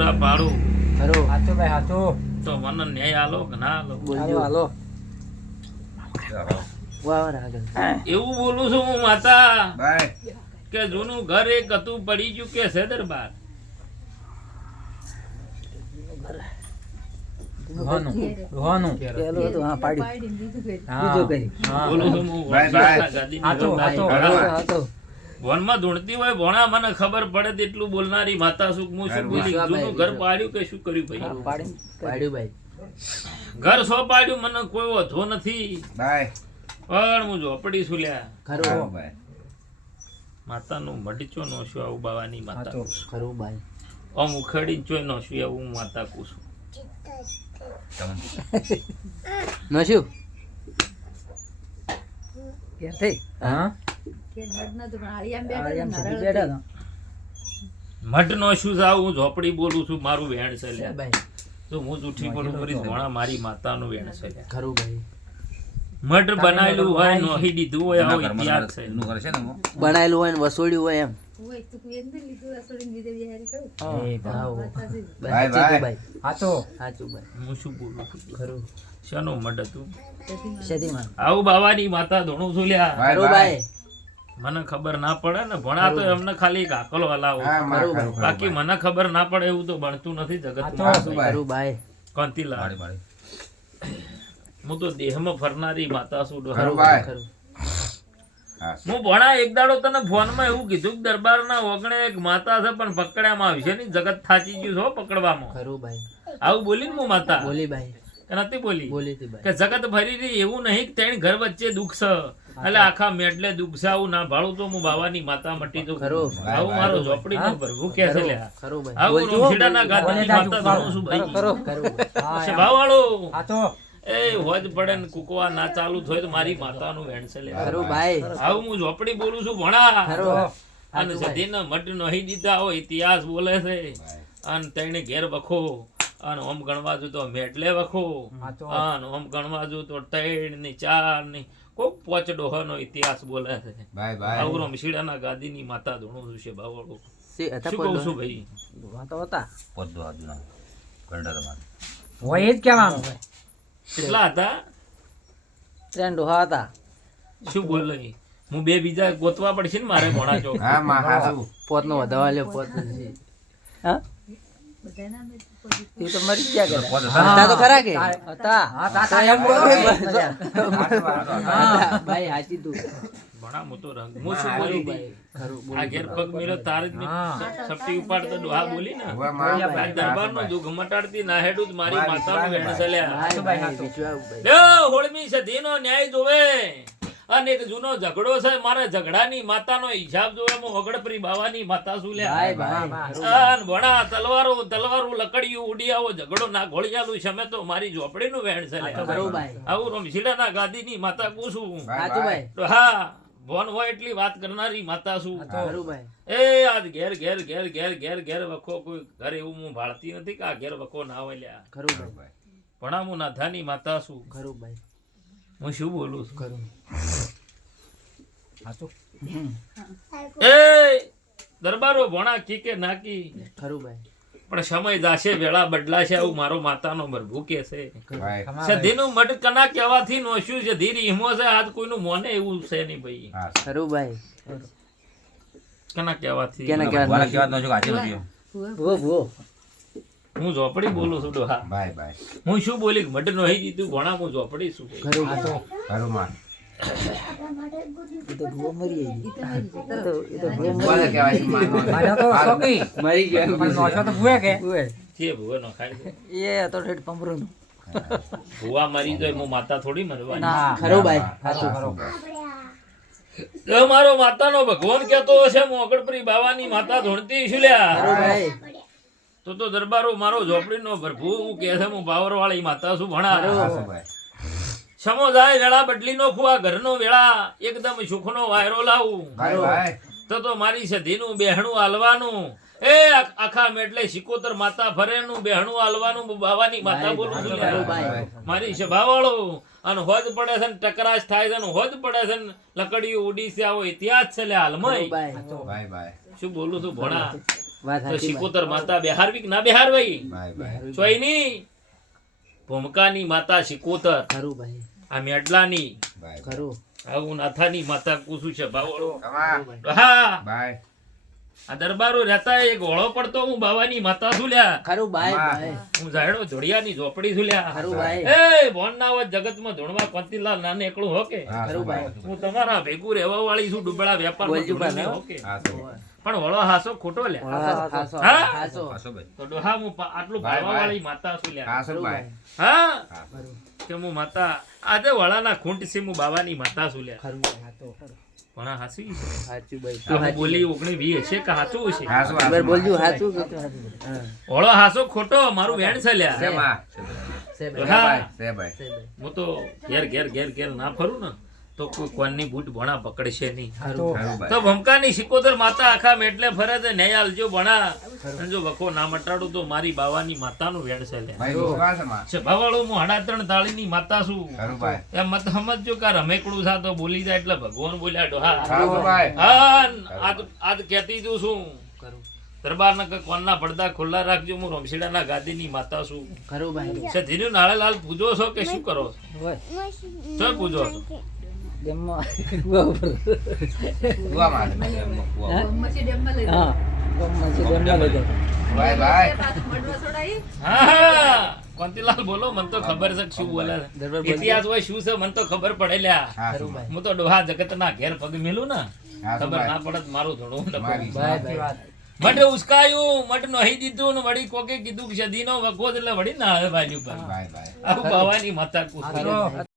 પૂરા પાડું. ખરું હાચું ભાઈ હાચું. તો મને ન્યાય આલો કે ના આલો? બોલજો. હાલો. એવું બોલું છું હું માતા. કે જૂનું ઘર એક હતું પડી ગયું કે છે દરબાર? રોહાનું રોહાનું. પેલું હતું હા પાડ્યું. બીજું કઈ બોલું છું હું ભોનમાં ધૂણતી હોય ભોણા મને ખબર પડે તેટલું બોલનારી માતા સુખ હું શું બોલી? જૂનું ઘર પાડ્યું કે શું કર્યું ભાઈ? પાડ્યું. ભાઈ. ઘર સો પાડ્યું મને કોઈ વધો નથી. ભાઈ પણ હું ઝોપડી છું લ્યા. ખરું. ભાઈ માતાનું મઢચો નો શું આવું બાવાની માતા. ખરું ભાઈ. આમ ઉખેડી ચોય નો શું આવું હું માતા કું છું. તમે? નશું થઈ હા? મઢ નો શું જાવ હું ઝોપડી બોલું છું મારું વેણ છે લે તો હું જૂઠી પડું કરી ભોણા મારી માતાનું વેણ છે લ્યા. ખરું ભાઈ. મઢ બનાવેલું હોય નોહી દીધું હોય આવો ઇતિહાસ છે. બનાયેલું હોય ને વસોડ્યું હોય એમ. એ ભાઈ, ભાઈ. ભાઈ. ભાઈ હાચું. સાચું ભાઈ. હું શું બોલું? ખરું. શાનું મઢ હતું? આવું બાવાની માતા ધોણું છું લ્યા. ભાઈ, ભાઈ. મને ખબર ના પડે ને ભણા તો એમને ખાલી એક આકલો હલાવો. બાકી મને ખબર ના પડે એવું તો ભણતું નથી જગત. હું તો દેહમાં ફરનારી માતા છું હા, હું ભણા એક દાડો તને ફોનમાં એવું કીધું કે દરબારના ઓગણે એક માતા છે પણ પકડ્યામાં આવશે નહીં? જગત થાચી ગયું છો હો પકડવામાં. ખરું ભાઈ. આવું બોલી ને હું માતા? બોલી ભાઈ. નથી બોલી? બોલી કે જગત ભરી રહી એવું નહીં કે ત્રણ ઘર વચ્ચે દુઃખ છે એટલે આખા મેડલે દુઃખ છે આવું ના ભાળું તો હું બાવાની માતા મટી તો ખરો આવું મારો ઝોપડી નો ભરવું કે છે લ્યા ખરું ભાઈ. આવું રૂંછડા ના બોલે માતા જાજુ ધોણું છું ભાઈ. ખરો ખરો છે એમ. ભાવવાળો એ વજ પડે ને કુકવા ના ચાલુ થાય તો મારી માતાનું વેણ છે લ્યા. ખરો ભાઈ. આવું હું ઝોપડી બોલું છું ભણા. ખરો. અને. સદીના મઠ નહીં દીધા હોય ઇતિહાસ બોલે છે. અને તેને ઘેર વખો. અને ઓમ ગણવા જો તો મેટલે વખો અને ઓમ ગણવા જો તો ત્રણની ચારની કોક પોચ ડોહાનો ઇતિહાસ બોલે છે ભાઈ, ભાઈ. આવું રમશીડાના ગાદીની માતા ધોણું છે બાવળો સી- હતા શું કહું છું ભાઈ ડોહા તો હતા પોતું હાથમાં. કંડરમાં. હોય એ જ કહેવાનું કેટલા હતા ત્રણ ડોહા હતા શું બોલે હું બે બીજા ગોતવા પડશે ને મારે ભણા ચોક હા, માં હાચું. પોતનો વધાવા લ્યો પોત. હા એ તો મરી ગયા કદાચ. હતા. તો ખરા કે? હા. હતા. ભાઈ હાચી તું ભણા હું રંગ. હું શું બોલી ભાઈ. આ ઘેર પગ મેલો તાર જ સપટી ઉપાડતો ડોહા બોલી ને. હવે માં દુઃખ મટાડતી ના હેડું જ મારી ભાઈ, માતાનું વેણ છે લ્યા. ભાઈ ભાઈ, ભાઈ હાચું. વિશ્વાસ ભાઈ. લ્યો, હોળમી સદીનો ન્યાય જોવે. અને એક જૂનો ઝઘડો છે મારે ઝઘડાની માતાનો હિસાબ જોવે હું વગડપરી બાવાની માતા શું લે? આન ભણા તલવારો તલવારો લકડીયું ઉડી આવો ઝઘડો ના ઘોળિયાલું શમે તો મારી ઝોપડીનું વેણ છે આવું રમશીડાના ગાદીની માતા કુશું ભાઈ, સાચું ભાઈ. તો હા ભોન હોય એટલી વાત કરનારી માતા શું એ આજ ઘેર ઘેર ઘેર ઘેર ઘેર ઘેર વખો કોઈ ઘર એવું હું ભાળતી નથી કે આ ઘેર વખો ના હોય લ્યા. ખરું ભાઈ. ભાઈ. ભણા હું નાથાની માતા શું ખરું ભાઈ. હું શું બોલું છું? ખરું હા તો. એ દરબારો ભણા કી કે નાકી ખરું ભાઈ. પણ સમય જાશે વેળા બદલાશે આવું મારો માતાનો ભરભૂ કે છે. સધીનું મઢ કના કહેવાથી નોશ્યું છે ધીરી હિમો છે આજ કોઈનું મોને એવું છે નહીં ભાઈ. ખરું ભાઈ. કના કહેવાથી. કેના ભગવાને કહેવાય કહેવાત નહોતું કે હાચી નથી. ભૂવો ભૂવો. હું ઝોપડી બોલું છું ડોહા. ભાઈ, ભાઈ. હું શું બોલી મઢ નો દીધું ઘણા હું ઝોપડી છું. ખરું ભાઈ ખરું માં. ભૂવો મરી જાય હું માતા થોડી મરવા ખરું ભાઈ. હાચું, ખરું. મારો માતાનો ભગવાન કેતો હશે મોગળપરી બાવાની માતા ધોણતી શું લ્યા. ભાઈ. તો તો દરબારો મારો ઝોપડીનો ભરભૂ હું કે છે હું વાળી માતા છું ભણા. સમો જાય વેળા બદલીનો ખુવા ઘરનો વેળા એકદમ સુખનો વાયરો લાવું. તો તો મારી સધીનું બેહણું હાલવાનું એ આખા મેટલે સિકોતર માતા ફરેનું બેહણું હાલવાનું બાવાની માતા બોલું છું મારી સભા સભાવાળો અને હોજ પડે છે ને ટકરાશ થાય છે ને હોજ પડે છે ને લકડીઓ ઉડી છે આવો ઇતિહાસ છે લે હાલમાં. શું બોલું છું ભણા? તો શિકોતર માતા બિહારવી કે ના બિહાર ભાઈ બાય. ચોઈની ભૂમકાની માતા શિકોતર ખરું ભાઈ. આ મેડલાની. ખરું. આવું નાથાની માતા કુસુ છે ભાવળો. હા. બાય. આ દરબારો રહેતા એક ઓળો પડતો હું બાવાની માતા છું લ્યા. ખરું ભાઈ હું ઝાડો જોડિયાની ઝોપડી છું લ્યા. ખરું ભાઈ એ ભોન ના જગતમાં ધૂણવા કોંતીલાલ નાને એકલું હોકે ખરું ભાઈ. હું તમારા ભેગું રહેવા વાળી છું ડુબળા બા, હોકે પણ વળો હાસો ખોટો લે હાસો, હાસો, હા? હાસો. હાસો ભાઈ. તો ડોહા હું આટલું ભાવવા વાળી માતા છું લ્યા. હાસો ભાઈ? હા? હા કે હું માતા આજે વળાના ખૂંટ છે હું બાવાની માતા છું લ્યા. ખરું. હાસી. ભાઈ. બોલી ઓગણી વી હશે કે હાચું હશે? હાસો ખબર બોલજો હાસો ઓળો ખોટો મારું વેણ લ્યા. ભાઈ છે ભાઈ હું તો ઘેર ઘેર ઘેર ઘેર ના ફરું ને. તો કોઈ કોનની બૂટ ભણા પકડશે નહીં. તો ભમકાની સિકોતર માતા આખા મેટલે ફરે છે ન્યાય આલજો ભણા. અને જો વખો ના મટાડું તો મારી બાવાની માતાનું વેડ છે લે. છે ભવાળો હું હડા ત્રણ તાળીની માતા છું એમ મત સમજજો કે રમેકડું સા તો બોલી જાય એટલે ભગવાન બોલ્યા ડોહા હા આજ આજ કહેતી તું શું ખરું દરબારના ના કોનના પડદા ખુલ્લા રાખજો હું ગાદી ની માતા છું. ખરું ભાઈ. સધીનું નાળેલાલ પૂજો છો કે શું કરો છો પૂજો છો? જમવા કુવા ઉપર કુવા માં કુવા હા ગમમાં છે જમવા લઈ જાઓ. ભાઈ ભાઈ હા હા કોંતીલાલ બોલો મને તો ખબર છે કે શું બોલે. ઇતિહાસ હોય શું છે મને તો ખબર પડે લ્યા હું તો ડોહા જગતના ઘેર પગ મેલું ને ખબર ના પડત મારું થોડું મટે ઉસકાયું મટ નહીં દીધું ને વળી કોકે કીધું કે સદીનો વખો એટલે વળી ના આવે ભાઈ ઉપર બાય બાય આવું બાવાની માતા.